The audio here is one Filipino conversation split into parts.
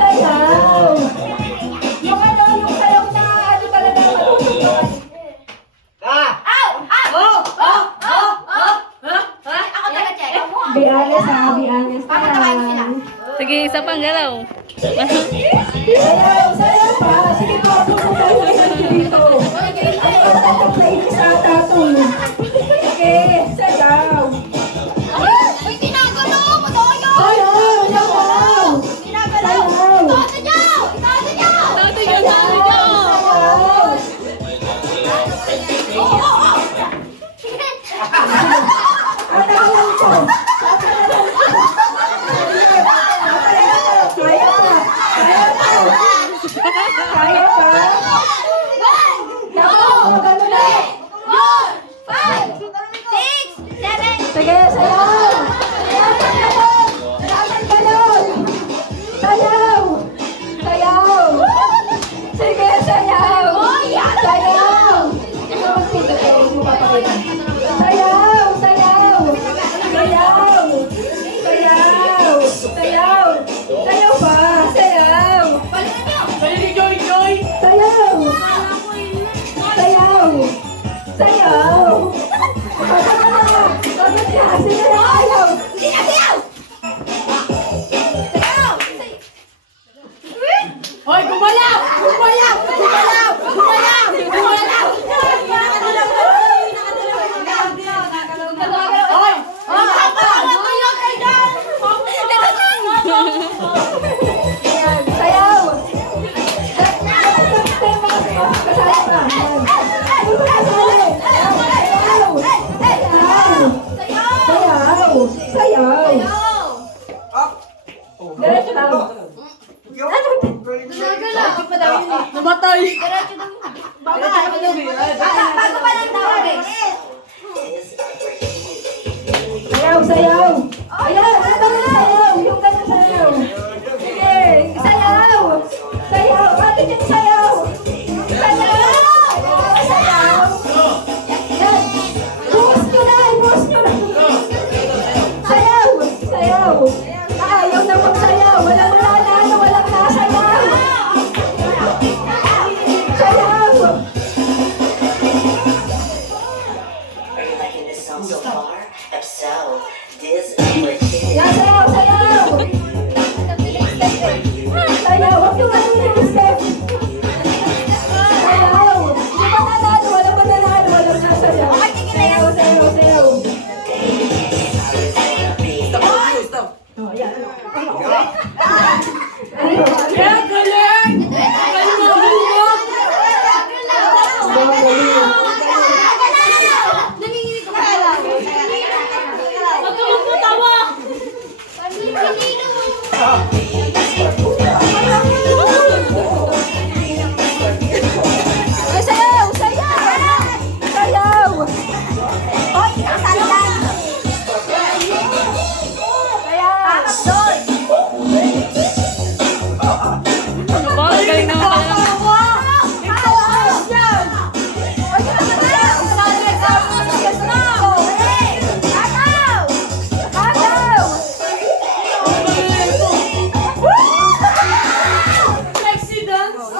Sayaw! Yung ano, yung sayaw na ano talaga matutunan. Be honest ha, be honest ha. Sige, isa pang galaw. Sayaw, sayaw pa. Sige po, pupuntahin mo isa dito. Ang tatak na inis ata to. Sige, sayaw. Sayaw, sayaw. Kaya pa? Naku, ganun na. Sige, sayaw! Sayaw! Sayaw! Sayaw! Sige, sayaw! Sayaw! Ito magpito ko, hindi papakita. Sayaw! Sayaw! Sayaw! Sayaw! Sayaw! Sayaw pa! Sayaw! Sayaw! Sayaw! Sayaw! Bakit ka? Sige na ayaw! Hoy, gumalaw! Gumalaw! Gumalaw! Gumalaw! Gumalaw! Hoy! Sayaw! Sayaw! Diretso lang. Namatay! Sayaw, sayaw! Ayan, sayaw! Yung ganun sayaw! Sige, sayaw! Sayaw! Bakit yung sayaw? Sayaw! Sayaw! Yan! Buhos nyo na! Buhos nyo na! Sayaw! Sayaw! Ayaw na magsayaw! Walang nanalo! Walang nasayaw! Sayaw! Are you liking this song so far? If so, this is for you. Yan, sayaw! Sayaw! Sayaw! Huwag yung ano yung step! Sayaw! Hindi pa nanalo! Walang mananalo! Walang nasayaw! Sayaw! Sayaw! Sayaw! Oh, yan. Ano? Yeah, galing! Galing mo! Huwag ka magpatawa! Ay, sayaw! Sayaw! Sayaw! Oy, sayaw! Sayaw! Ano ba? Ang galing naman pala. Sexy dance!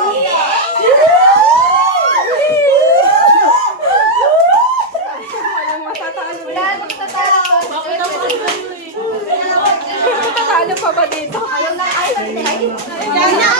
Bakit naman kayo eh? Tatalo pa ba dito? Ayaw na, ayaw na.